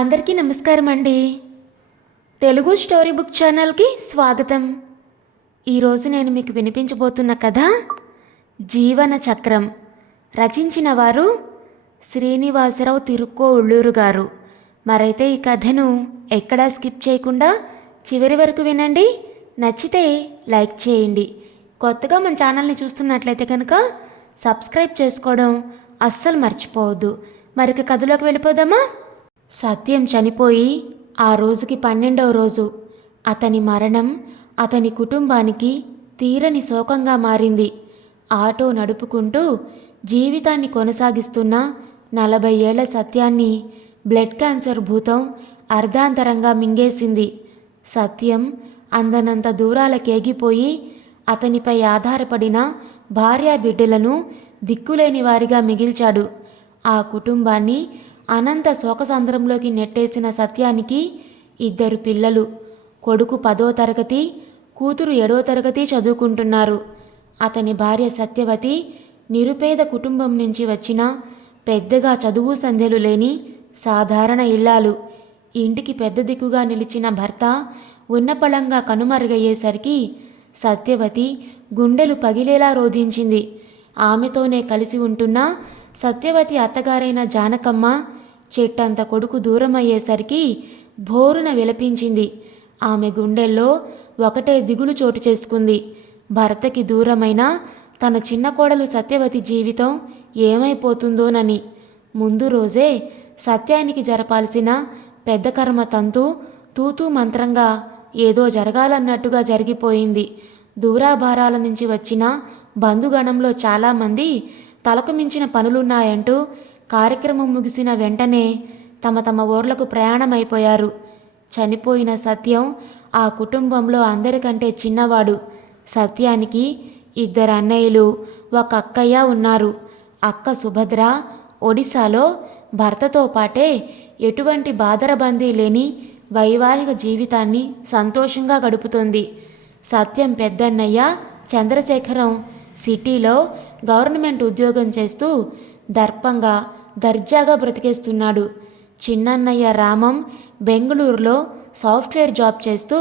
అందరికీ నమస్కారం అండి. తెలుగు స్టోరీ బుక్ ఛానల్కి స్వాగతం. ఈరోజు నేను మీకు వినిపించబోతున్న కథ జీవన చక్రం. రచించిన వారు శ్రీనివాసరావు తిరుక్కోళ్ళూరు గారు. మరైతే ఈ కథను ఎక్కడా స్కిప్ చేయకుండా చివరి వరకు వినండి. నచ్చితే లైక్ చేయండి. కొత్తగా మన ఛానల్ని చూస్తున్నట్లయితే కనుక సబ్స్క్రైబ్ చేసుకోవడం అస్సలు మర్చిపోవద్దు. మరిక కథలోకి వెళ్ళిపోదామా? సత్యం చనిపోయి ఆ రోజుకి 12వ రోజు. అతని మరణం అతని కుటుంబానికి తీరని శోకంగా మారింది. ఆటో నడుపుకుంటూ జీవితాన్ని కొనసాగిస్తున్న 40 ఏళ్ల సత్యాన్ని బ్లడ్ క్యాన్సర్ భూతం అర్ధాంతరంగా మింగేసింది. సత్యం అందనంత దూరాలకేగిపోయి అతనిపై ఆధారపడిన భార్యా బిడ్డలను దిక్కులేని వారిగా మిగిల్చాడు. ఆ కుటుంబాన్ని అనంత శోకసంద్రంలోకి నెట్టేసిన సత్యానికి 2 పిల్లలు. కొడుకు 10వ తరగతి, కూతురు 7వ తరగతి చదువుకుంటున్నారు. అతని భార్య సత్యవతి నిరుపేద కుటుంబం నుంచి వచ్చిన పెద్దగా చదువు సంధ్యలు లేని సాధారణ ఇల్లాలు. ఇంటికి పెద్ద దిక్కుగా నిలిచిన భర్త ఉన్నపళంగా కనుమరుగయ్యేసరికి సత్యవతి గుండెలు పగిలేలా రోధించింది. ఆమెతోనే కలిసి ఉంటున్న సత్యవతి అత్తగారైన జానకమ్మ చెట్టంత కొడుకు దూరమయ్యేసరికి భోరున విలపించింది. ఆమె గుండెల్లో ఒకటే దిగులు చోటు చేసుకుంది. భర్తకి దూరమైన తన చిన్న కోడలు సత్యవతి జీవితం ఏమైపోతుందోనని. ముందు రోజే సత్యానికి జరపాల్సిన పెద్ద కర్మ తంతు తూతూ మంత్రంగా ఏదో జరగాలన్నట్టుగా జరిగిపోయింది. దూరాభారాల నుంచి వచ్చిన బంధుగణంలో చాలామంది తలకు మించిన పనులున్నాయంటూ కార్యక్రమం ముగిసిన వెంటనే తమ తమ ఊర్లకు ప్రయాణమైపోయారు. చనిపోయిన సత్యం ఆ కుటుంబంలో అందరికంటే చిన్నవాడు. సత్యానికి 2 అన్నయ్యలు, 1 అక్కయ్య ఉన్నారు. అక్క సుభద్ర ఒడిశాలో భర్తతో పాటే ఎటువంటి బాదరబందీ లేని వైవాహిక జీవితాన్ని సంతోషంగా గడుపుతోంది. సత్యం పెద్దన్నయ్య చంద్రశేఖరం సిటీలో గవర్నమెంట్ ఉద్యోగం చేస్తూ దర్పంగా దర్జాగా బ్రతికేస్తున్నాడు. చిన్నన్నయ్య రామం బెంగళూరులో సాఫ్ట్వేర్ జాబ్ చేస్తూ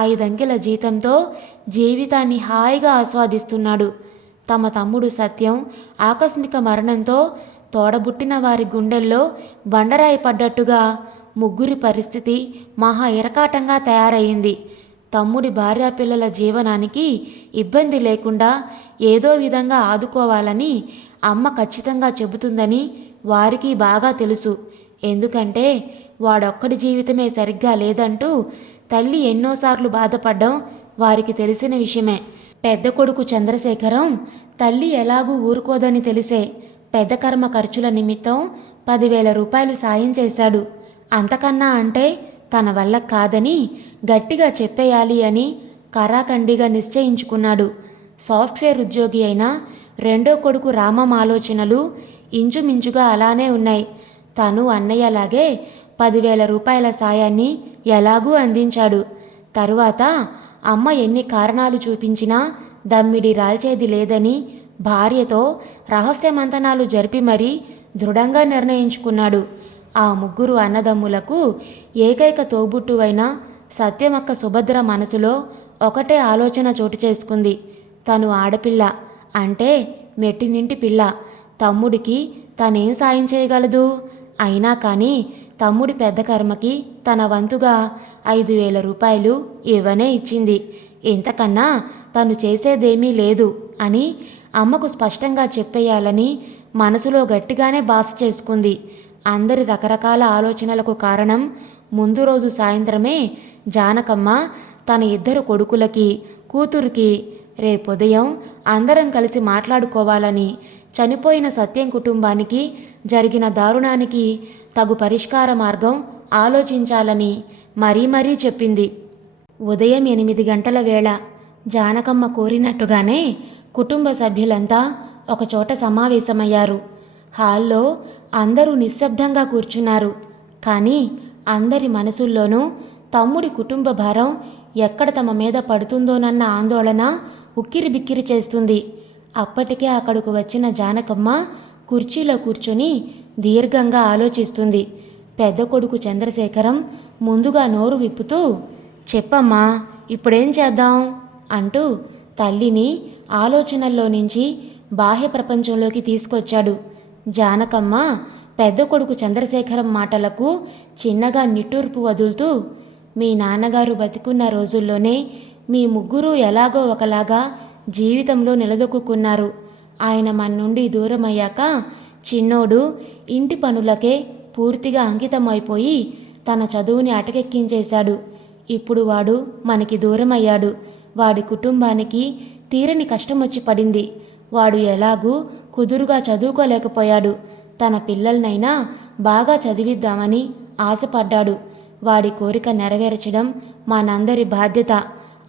5 అంకెల జీతంతో జీవితాన్ని హాయిగా ఆస్వాదిస్తున్నాడు. తమ తమ్ముడు సత్యం ఆకస్మిక మరణంతో తోడబుట్టిన వారి గుండెల్లో బండరాయి పడ్డట్టుగా ముగ్గురి పరిస్థితి మహా ఇరకాటంగా తయారయింది. తమ్ముడి భార్యాపిల్లల జీవనానికి ఇబ్బంది లేకుండా ఏదో విధంగా ఆదుకోవాలని అమ్మ ఖచ్చితంగా చెబుతుందని వారికి బాగా తెలుసు. ఎందుకంటే వాడొక్కడి జీవితమే సరిగ్గా లేదంటూ తల్లి ఎన్నోసార్లు బాధపడ్డం వారికి తెలిసిన విషయమే. పెద్ద కొడుకు చంద్రశేఖరం తల్లి ఎలాగూ ఊరుకోదని తెలిసే పెద్ద కర్మ ఖర్చుల నిమిత్తం 10,000 రూపాయలు సాయం చేశాడు. అంతకన్నా అంటే తన వల్ల కాదని గట్టిగా చెప్పేయాలి అని కరాఖండిగా నిశ్చయించుకున్నాడు. సాఫ్ట్వేర్ ఉద్యోగి అయిన రెండో కొడుకు రామం ఆలోచనలు ఇంచుమించుగా అలానే ఉన్నాయి. తను అన్నయ్యలాగే 10,000 రూపాయల సాయాన్ని ఎలాగూ అందించాడు. తరువాత అమ్మ ఎన్ని కారణాలు చూపించినా దమ్మిడి రాల్చేది లేదని భార్యతో రహస్యమంతనాలు జరిపి మరీ దృఢంగా నిర్ణయించుకున్నాడు. ఆ ముగ్గురు అన్నదమ్ములకు ఏకైక తోబుట్టువైన సత్యమక్క సుభద్ర మనసులో ఒకటే ఆలోచన చోటు చేసుకుంది. తను ఆడపిల్ల, అంటే మెట్టినింటి పిల్ల. తమ్ముడికి తనేం సాయం చేయగలదు? అయినా కానీ తమ్ముడి పెద్ద కర్మకి తన వంతుగా 5,000 రూపాయలు ఇవ్వనే ఇచ్చింది. ఇంతకన్నా తను చేసేదేమీ లేదు అని అమ్మకు స్పష్టంగా చెప్పేయాలని మనసులో గట్టిగానే బాస చేసుకుంది. అందరి రకరకాల ఆలోచనలకు కారణం ముందు రోజు సాయంత్రమే జానకమ్మ తన 2 కొడుకులకి, కూతురికి రేపుదయం అందరం కలిసి మాట్లాడుకోవాలని, చనిపోయిన సత్యం కుటుంబానికి జరిగిన దారుణానికి తగు పరిష్కార మార్గం ఆలోచించాలని మరీ మరీ చెప్పింది. ఉదయం 8 గంటల వేళ జానకమ్మ కోరినట్టుగానే కుటుంబ సభ్యులంతా ఒకచోట సమావేశమయ్యారు. హాల్లో అందరూ నిశ్శబ్దంగా కూర్చున్నారు. కానీ అందరి మనసుల్లోనూ తమ్ముడి కుటుంబ భారం ఎక్కడ తమ మీద పడుతుందోనన్న ఆందోళన ఉక్కిరి బిక్కిరి చేస్తుంది. అప్పటికే అక్కడకు వచ్చిన జానకమ్మ కుర్చీలో కూర్చొని దీర్ఘంగా ఆలోచిస్తుంది. పెద్ద కొడుకు చంద్రశేఖరం ముందుగా నోరు విప్పుతూ, చెప్పమ్మా, ఇప్పుడేం చేద్దాం అంటూ తల్లిని ఆలోచనల్లో నుంచి బాహ్య ప్రపంచంలోకి తీసుకొచ్చాడు. జానకమ్మ పెద్ద కొడుకు చంద్రశేఖరం మాటలకు చిన్నగా నిట్టూర్పు వదులుతూ, మీ నాన్నగారు బతికున్న రోజుల్లోనే మీ ముగ్గురు ఎలాగో ఒకలాగా జీవితంలో నిలదొక్కున్నారు. ఆయన మన నుండి దూరమయ్యాక చిన్నోడు ఇంటి పనులకే పూర్తిగా అంకితమైపోయి తన చదువుని అటకెక్కించేశాడు. ఇప్పుడు వాడు మనకి దూరమయ్యాడు. వాడి కుటుంబానికి తీరని కష్టం వచ్చి పడింది. వాడు ఎలాగూ కుదురుగా చదువుకోలేకపోయాడు. తన పిల్లలనైనా బాగా చదివిద్దామని ఆశపడ్డాడు. వాడి కోరిక నెరవేర్చడం మనందరి బాధ్యత.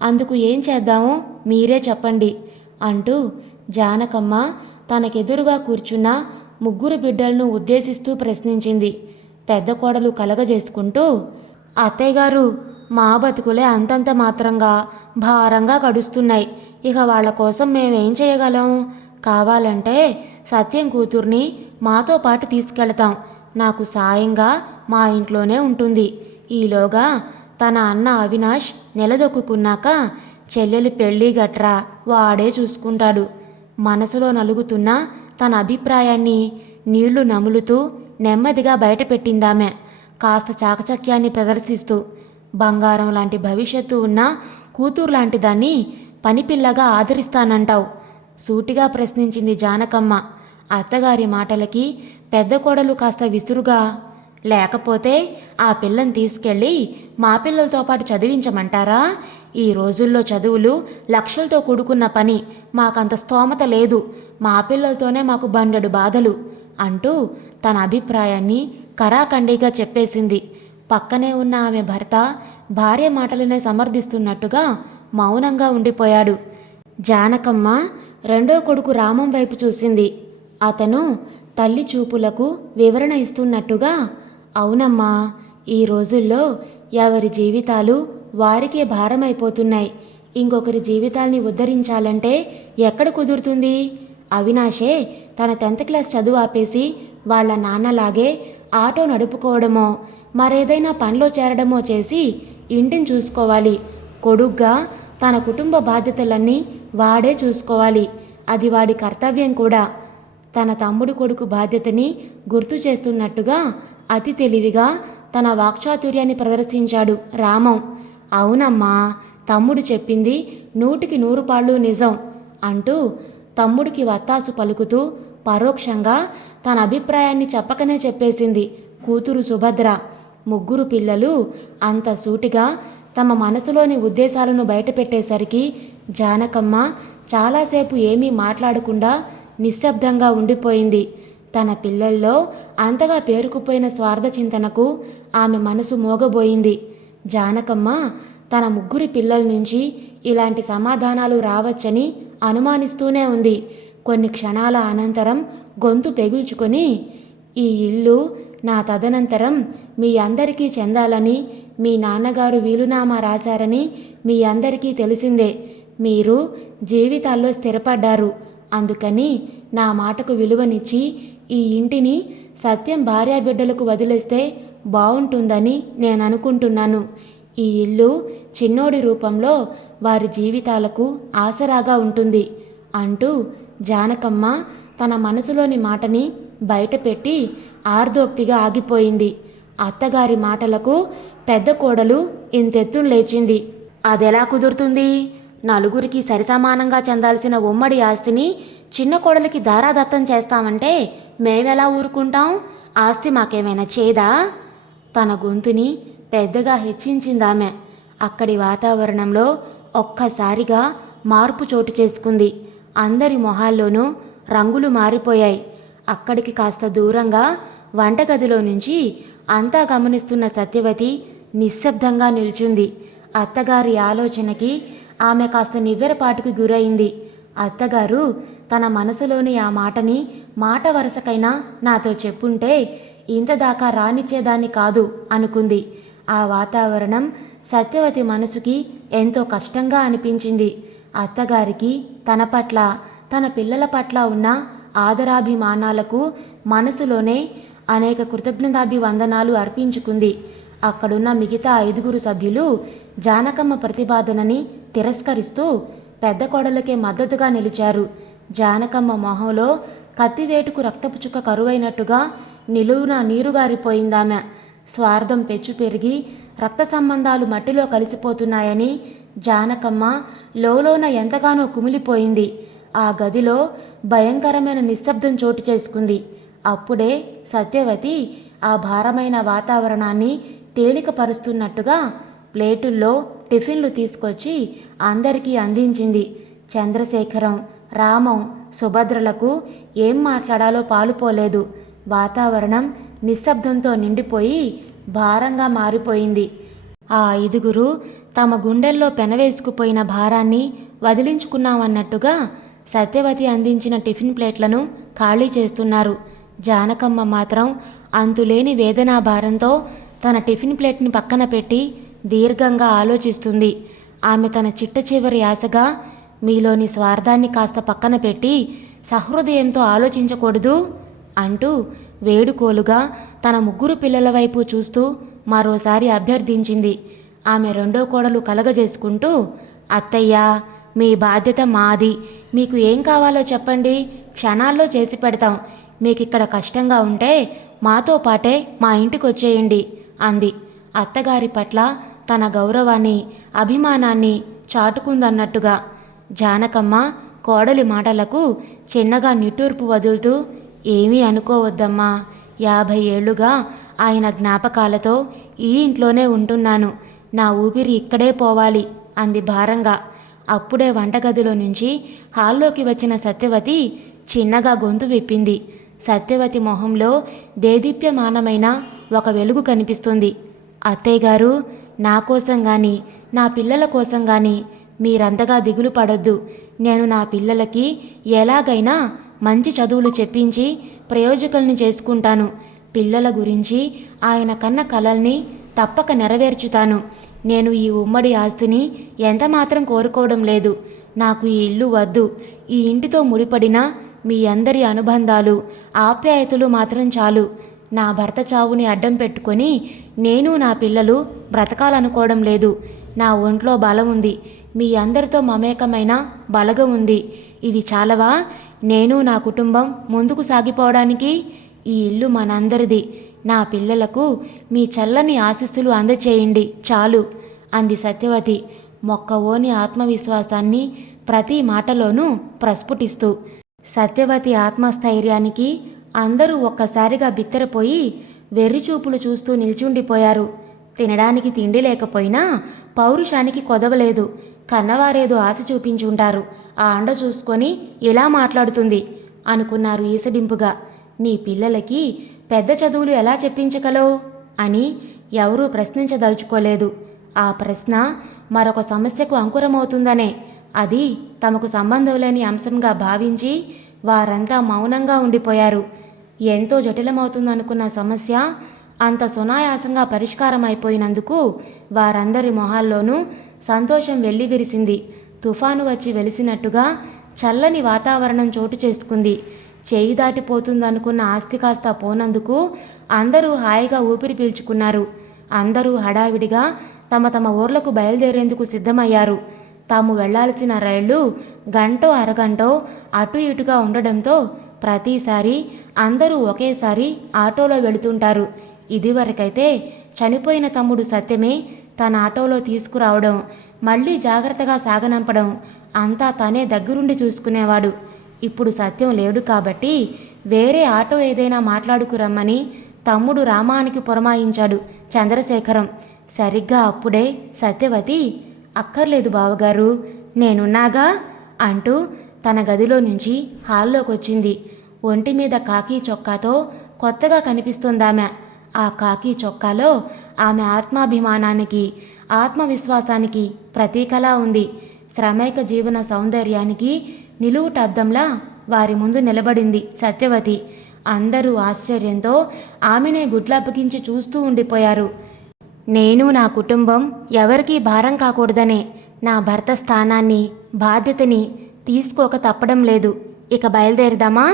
అందుకు ఏం చేద్దామో మీరే చెప్పండి అంటూ జానకమ్మ తనకెదురుగా కూర్చున్న ముగ్గురు బిడ్డలను ఉద్దేశిస్తూ ప్రశ్నించింది. పెద్ద కోడలు కలగజేసుకుంటూ, అత్తయ్యగారు, మా బతుకులే అంతంత మాత్రంగా భారంగా గడుస్తున్నాయి. ఇక వాళ్ళ కోసం మేమేం చేయగలం? కావాలంటే సత్యం కూతుర్ని మాతో పాటు తీసుకెళతాం. నాకు సాయంగా మా ఇంట్లోనే ఉంటుంది. ఈలోగా తన అన్న అవినాష్ నిలదొక్కున్నాక చెల్లెలి పెళ్ళి గట్రా వాడే చూసుకుంటాడు. మనసులో నలుగుతున్న తన అభిప్రాయాన్ని నీళ్లు నములుతూ నెమ్మదిగా బయటపెట్టిందామె, కాస్త చాకచక్యాన్ని ప్రదర్శిస్తూ. బంగారం లాంటి భవిష్యత్తు ఉన్న కూతురు లాంటి దాన్ని పనిపిల్లగా ఆదరిస్తానంటావు? సూటిగా ప్రశ్నించింది జానకమ్మ. అత్తగారి మాటలకి పెద్ద కోడలు కాస్త విసురుగా, లేకపోతే ఆ పిల్లని తీసుకెళ్ళి మా పిల్లలతో పాటు చదివించమంటారా? ఈ రోజుల్లో చదువులు లక్షలతో కూడుకున్న పని. మాకంత స్తోమత లేదు. మా పిల్లలతోనే మాకు బండెడు బాధలు అంటూ తన అభిప్రాయాన్ని కరాఖండిగా చెప్పేసింది. పక్కనే ఉన్న ఆమె భర్త భార్య మాటలనే సమర్థిస్తున్నట్టుగా మౌనంగా ఉండిపోయాడు. జానకమ్మ రెండో కొడుకు రామం వైపు చూసింది. అతను తల్లి చూపులకు వివరణ ఇస్తున్నట్టుగా, అవునమ్మా, ఈ రోజుల్లో ఎవరి జీవితాలు వారికే భారమైపోతున్నాయి. ఇంకొకరి జీవితాల్ని ఉద్ధరించాలంటే ఎక్కడ కుదురుతుంది? అవినాషే తన 10th క్లాస్ చదువు ఆపేసి వాళ్ళ నాన్నలాగే ఆటో నడుపుకోవడమో మరేదైనా పనిలో చేరడమో చేసి ఇంటిని చూసుకోవాలి. కొడుగ్గా తన కుటుంబ బాధ్యతలన్నీ వాడే చూసుకోవాలి. అది వాడి కర్తవ్యం కూడా. తన తమ్ముడు కొడుకు బాధ్యతని గుర్తు చేస్తున్నట్టుగా అతి తెలివిగా తన వాక్చాతుర్యాన్ని ప్రదర్శించాడు రామం. అవునమ్మా, తమ్ముడు చెప్పింది 100కి 100 పాళ్ళు నిజం అంటూ తమ్ముడికి వత్తాసు పలుకుతూ పరోక్షంగా తన అభిప్రాయాన్ని చెప్పకనే చెప్పేసింది కూతురు సుభద్ర. ముగ్గురు పిల్లలు అంత సూటిగా తమ మనసులోని ఉద్దేశాలను బయటపెట్టేసరికి జానకమ్మ చాలాసేపు ఏమీ మాట్లాడకుండా నిశ్శబ్దంగా ఉండిపోయింది. తన పిల్లల్లో అంతగా పేరుకుపోయిన స్వార్థ చింతనకు ఆమె మనసు మోగబోయింది. జానకమ్మ తన ముగ్గురి పిల్లల నుంచి ఇలాంటి సమాధానాలు రావచ్చని అనుమానిస్తూనే ఉంది. కొన్ని క్షణాల అనంతరం గొంతు పెగుల్చుకొని, ఈ ఇల్లు నా తదనంతరం మీ అందరికీ చెందాలని మీ నాన్నగారు వీలునామా రాశారని మీ అందరికీ తెలిసిందే. మీరు జీవితాల్లో స్థిరపడ్డారు. అందుకని నా మాటకు విలువనిచ్చి ఈ ఇంటిని సత్యం భార్యాబిడ్డలకు వదిలేస్తే బావుంటుందని నేను అనుకుంటున్నాను. ఈ ఇల్లు చిన్నోడి రూపంలో వారి జీవితాలకు ఆసరాగా ఉంటుంది అంటూ జానకమ్మ తన మనసులోని మాటని బయటపెట్టి ఆర్దోక్తిగా ఆగిపోయింది. అత్తగారి మాటలకు పెద్ద కోడలు ఇంతెత్తున లేచింది. అదెలా కుదురుతుంది? నలుగురికి సరిసమానంగా చెందాల్సిన ఉమ్మడి ఆస్తిని చిన్న కోడలికి దారాదత్తం చేస్తామంటే మేమెలా ఊరుకుంటాం? ఆస్తి మాకేమైనా చేదా? తన గొంతుని పెద్దగా హెచ్చించిందామె. అక్కడి వాతావరణంలో ఒక్కసారిగా మార్పు చోటు చేసుకుంది. అందరి మొహాల్లోనూ రంగులు మారిపోయాయి. అక్కడికి కాస్త దూరంగా వంటగదిలో నుంచి అంతా గమనిస్తున్న సత్యవతి నిశ్శబ్దంగా నిల్చుంది. అత్తగారి ఆలోచనకి ఆమె కాస్త నివ్వెరపాటుకు గురైంది. అత్తగారు తన మనసులోని ఆ మాటని మాట వరుసకైనా నాతో చెప్పుంటే ఇంతదాకా రానిచ్చేదాన్ని కాదు అనుకుంది. ఆ వాతావరణం సత్యవతి మనసుకి ఎంతో కష్టంగా అనిపించింది. అత్తగారికి తన పట్ల తన పిల్లల పట్ల ఉన్న ఆదరాభిమానాలకు మనసులోనే అనేక కృతజ్ఞతాభివందనాలు అర్పించుకుంది. అక్కడున్న మిగతా 5 సభ్యులు జానకమ్మ ప్రతిపాదనని తిరస్కరిస్తూ పెద్ద కోడలకే మద్దతుగా నిలిచారు. జానకమ్మ మొహంలో కత్తివేటుకు రక్తపు చుక్క కరువైనట్టుగా నిలువున నీరుగారిపోయిందామె. స్వార్థం పెచ్చు పెరిగి రక్త సంబంధాలు మట్టిలో కలిసిపోతున్నాయని జానకమ్మ లోలోన ఎంతగానో కుమిలిపోయింది. ఆ గదిలో భయంకరమైన నిశ్శబ్దం చోటు చేసుకుంది. అప్పుడే సత్యవతి ఆ భారమైన వాతావరణాన్ని తేలికపరుస్తున్నట్టుగా ప్లేటుల్లో టిఫిన్లు తీసుకొచ్చి అందరికీ అందించింది. చంద్రశేఖరం, రామం, సుభద్రలకు ఏం మాట్లాడాలో పాలుపోలేదు. వాతావరణం నిశ్శబ్దంతో నిండిపోయి భారంగా మారిపోయింది. ఆ 5 తమ గుండెల్లో పెనవేసుకుపోయిన భారాన్ని వదిలించుకున్నామన్నట్టుగా సత్యవతి అందించిన టిఫిన్ ప్లేట్లను ఖాళీ చేస్తున్నారు. జానకమ్మ మాత్రం అంతులేని వేదనా భారంతో తన టిఫిన్ ప్లేట్ని పక్కన పెట్టి దీర్ఘంగా ఆలోచిస్తుంది. ఆమె తన చిట్ట చివరి ఆశగా మీలోని స్వార్థాన్ని కాస్త పక్కన పెట్టి సహృదయంతో ఆలోచించకూడదు అంటూ వేడుకోలుగా తన 3 పిల్లల వైపు చూస్తూ మరోసారి అభ్యర్థించింది. ఆమె 2వ కోడలు కలగజేసుకుంటూ, అత్తయ్యా, మీ బాధ్యత మాది. మీకు ఏం కావాలో చెప్పండి, క్షణాల్లో చేసి పెడతాం. మీకిక్కడ కష్టంగా ఉంటే మాతో పాటే మా ఇంటికి వచ్చేయండి అంది. అత్తగారి పట్ల తన గౌరవాన్ని, అభిమానాన్ని చాటుకుందన్నట్టుగా. జానకమ్మ కోడలి మాటలకు చిన్నగా నిట్టూర్పు వదులుతూ, ఏమీ అనుకోవద్దమ్మా, 50 ఏళ్లుగా ఆయన జ్ఞాపకాలతో ఈ ఇంట్లోనే ఉంటున్నాను. నా ఊపిరి ఇక్కడే పోవాలి అంది భారంగా. అప్పుడే వంటగదిలో నుంచి హాల్లోకి వచ్చిన సత్యవతి చిన్నగా గొంతు విప్పింది. సత్యవతి మొహంలో దేదీప్యమానమైన ఒక వెలుగు కనిపిస్తుంది. అత్తయ్య గారు, నా కోసం గాని నా పిల్లల కోసం గాని మీరంతగా దిగులు పడొద్దు. నేను నా పిల్లలకి ఎలాగైనా మంచి చదువులు చెప్పించి ప్రయోజకుల్ని చేసుకుంటాను. పిల్లల గురించి ఆయన కన్న కలల్ని తప్పక నెరవేర్చుతాను. నేను ఈ ఉమ్మడి ఆస్తిని ఎంతమాత్రం కోరుకోవడం లేదు. నాకు ఈ ఇల్లు వద్దు. ఈ ఇంటితో ముడిపడిన మీ అందరి అనుబంధాలు, ఆప్యాయతలు మాత్రం చాలు. నా భర్త చావుని అడ్డం పెట్టుకొని నేను నా పిల్లలు బ్రతకాలనుకోవడం లేదు. నా ఒంట్లో బలం ఉంది. మీ అందరితో మమేకమైన బలగం ఉంది. ఇవి చాలవా నేను నా కుటుంబం ముందుకు సాగిపోవడానికి? ఈ ఇల్లు మనందరిది. నా పిల్లలకు మీ చల్లని ఆశీస్సులు అందచేయండి చాలు అంది సత్యవతి మొక్కవోని ఆత్మవిశ్వాసాన్ని ప్రతి మాటలోనూ ప్రస్ఫుటిస్తూ. సత్యవతి ఆత్మస్థైర్యానికి అందరూ ఒక్కసారిగా బిత్తరపోయి వెర్రిచూపులు చూస్తూ నిల్చుండిపోయారు. తినడానికి తిండి లేకపోయినా పౌరుషానికి కొదవలేదు. కన్నవారేదో ఆశ చూపించుంటారు. ఆ అండ చూసుకొని ఇలా మాట్లాడుతుంది అనుకున్నారు ఈసడింపుగా. నీ పిల్లలకి పెద్ద చదువులు ఎలా చెప్పించగలవు అని ఎవరూ ప్రశ్నించదలుచుకోలేదు. ఆ ప్రశ్న మరొక సమస్యకు అంకురమవుతుందనే. అది తమకు సంబంధం లేని అంశంగా భావించి వారంతా మౌనంగా ఉండిపోయారు. ఎంతో జటిలమవుతుందనుకున్న సమస్య అంత సునాయాసంగా పరిష్కారం అయిపోయినందుకు వారందరి మొహాల్లోనూ సంతోషం వెల్లివిరిసింది. తుఫాను వచ్చి వెలిసినట్టుగా చల్లని వాతావరణం చోటు చేసుకుంది. చేయి దాటిపోతుందనుకున్న ఆస్తి కాస్త పోనందుకు అందరూ హాయిగా ఊపిరి పీల్చుకున్నారు. అందరూ హడావిడిగా తమ తమ ఊర్లకు బయలుదేరేందుకు సిద్ధమయ్యారు. తాము వెళ్లాల్సిన రైళ్లు గంటో అరగంటో అటు ఇటుగా ఉండడంతో ప్రతిసారి అందరూ ఒకేసారి ఆటోలో వెళుతుంటారు. ఇదివరకైతే చనిపోయిన తమ్ముడు సత్యమే తన ఆటోలో తీసుకురావడం, మళ్ళీ జాగ్రత్తగా సాగనంపడం అంతా తనే దగ్గరుండి చూసుకునేవాడు. ఇప్పుడు సత్యం లేడు కాబట్టి వేరే ఆటో ఏదైనా మాట్లాడుకురమ్మని తమ్ముడు రామానికి పురమాయించాడు చంద్రశేఖరం. సరిగ్గా అప్పుడే సత్యవతి, అక్కర్లేదు బావగారు, నేనున్నాగా అంటూ తన గదిలో నుంచి హాల్లోకొచ్చింది. ఒంటి మీద కాకీ చొక్కాతో కొత్తగా కనిపిస్తోందామె. ఆ కాకీ చొక్కాలో ఆమె ఆత్మాభిమానానికి, ఆత్మవిశ్వాసానికి ప్రతీకలా ఉంది. శ్రమైక జీవన సౌందర్యానికి నిలువుటద్దంలా వారి ముందు నిలబడింది సత్యవతి. అందరూ ఆశ్చర్యంతో ఆమెనే గుడ్లప్పగించి చూస్తూ ఉండిపోయారు. నేను నా కుటుంబం ఎవరికీ భారం కాకూడదనే నా భర్త స్థానాన్ని, బాధ్యతని తీసుకోక తప్పడం లేదు. ఇక బయలుదేరదామా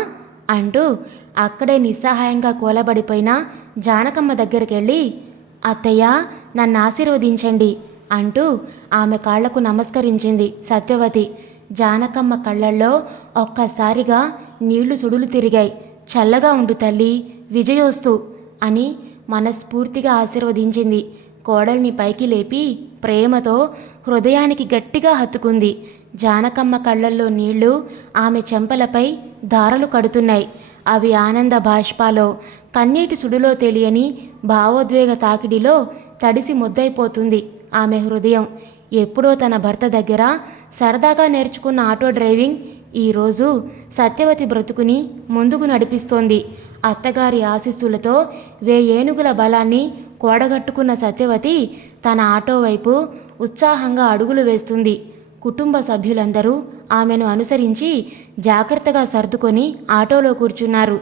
అంటూ అక్కడే నిస్సహాయంగా కూలబడిపోయిన జానకమ్మ దగ్గరికెళ్ళి, అత్తయ్య, నన్ను ఆశీర్వదించండి అంటూ ఆమె కాళ్లకు నమస్కరించింది సత్యవతి. జానకమ్మ కళ్ళల్లో ఒక్కసారిగా నీళ్లు సుడులు తిరిగాయి. చల్లగా ఉండు తల్లి, విజయోస్తు అని మనస్ఫూర్తిగా ఆశీర్వదించింది. కోడల్ని పైకి లేపి ప్రేమతో హృదయానికి గట్టిగా హత్తుకుంది. జానకమ్మ కళ్ళల్లో నీళ్లు ఆమె చెంపలపై దారలు కడుతున్నాయి. అవి ఆనంద బాష్పాలో, కన్నీటి సుడులో తెలియని భావోద్వేగ తాకిడిలో తడిసి ముద్దైపోతుంది ఆమె హృదయం. ఎప్పుడో తన భర్త దగ్గర సరదాగా నేర్చుకున్న ఆటో డ్రైవింగ్ ఈరోజు సత్యవతి బ్రతుకుని ముందుకు నడిపిస్తోంది. అత్తగారి ఆశీస్సులతో 1000 ఏనుగుల బలాన్ని కూడగట్టుకున్న సత్యవతి తన ఆటో వైపు ఉత్సాహంగా అడుగులు వేస్తుంది. కుటుంబ సభ్యులందరూ ఆమెను అనుసరించి జాగ్రత్తగా సర్దుకొని ఆటోలో కూర్చున్నారు.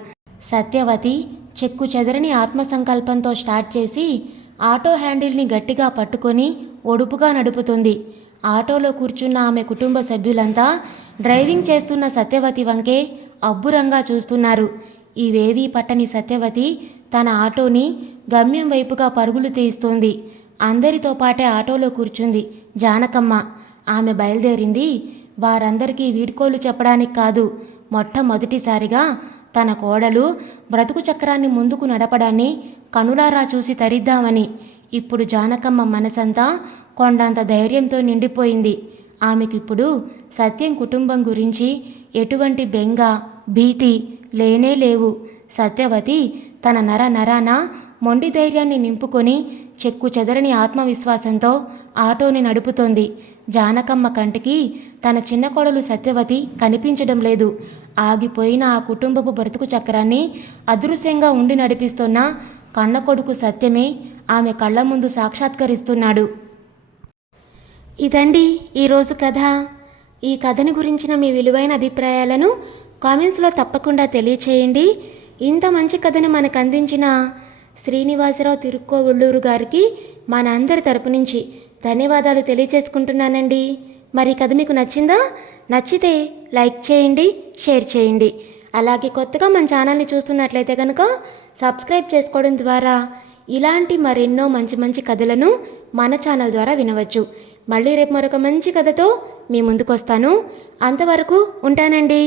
సత్యవతి చెక్కు చెదరని ఆత్మసంకల్పంతో స్టార్ట్ చేసి ఆటో హ్యాండిల్ని గట్టిగా పట్టుకొని ఒడుపుగా నడుపుతుంది. ఆటోలో కూర్చున్న ఆమె కుటుంబ సభ్యులంతా డ్రైవింగ్ చేస్తున్న సత్యవతి వంకే అబ్బురంగా చూస్తున్నారు. ఇవేవీ పట్టని సత్యవతి తన ఆటోని గమ్యం వైపుగా పరుగులు తీస్తోంది. అందరితో పాటే ఆటోలో కూర్చుంది జానకమ్మ. ఆమె బయలుదేరింది వారందరికీ వీడ్కోలు చెప్పడానికి కాదు, మొట్టమొదటిసారిగా తన కోడలు బ్రతుకు చక్రాన్ని ముందుకు నడపడాన్ని కనులారా చూసి తరిద్దామని. ఇప్పుడు జానకమ్మ మనసంతా కొండంత ధైర్యంతో నిండిపోయింది. ఆమెకిప్పుడు సత్యం కుటుంబం గురించి ఎటువంటి బెంగ, భీతి లేనే లేవు. సత్యవతి తన నరాన మొండి ధైర్యాన్ని నింపుకొని చెక్కు చెదరని ఆత్మవిశ్వాసంతో ఆటోని నడుపుతోంది. జానకమ్మ కంటికి తన చిన్న కోడలు సత్యవతి కనిపించడం లేదు. ఆగిపోయిన ఆ కుటుంబపు బ్రతుకు చక్రాన్ని అదృశ్యంగా ఉండి నడిపిస్తున్న కన్న కొడుకు సత్యమే ఆమె కళ్ళ ముందు సాక్షాత్కరిస్తున్నాడు. ఇదండి ఈరోజు కథ. ఈ కథని గురించిన మీ విలువైన అభిప్రాయాలను కామెంట్స్లో తప్పకుండా తెలియచేయండి. ఇంత మంచి కథను మనకు అందించిన శ్రీనివాసరావు తిరుక్కోవుళ్ళూరు గారికి మన అందరి తరపు నుంచి ధన్యవాదాలు తెలియచేసుకుంటున్నానండి. మరి కథ మీకు నచ్చిందా? నచ్చితే లైక్ చేయండి, షేర్ చేయండి. అలాగే కొత్తగా మన ఛానల్ని చూస్తున్నట్లయితే కనుక సబ్స్క్రైబ్ చేసుకోవడం ద్వారా ఇలాంటి మరెన్నో మంచి మంచి కథలను మన ఛానల్ ద్వారా వినవచ్చు. మళ్ళీ రేపు మరొక మంచి కథతో మీ ముందుకు వస్తాను. అంతవరకు ఉంటానండి.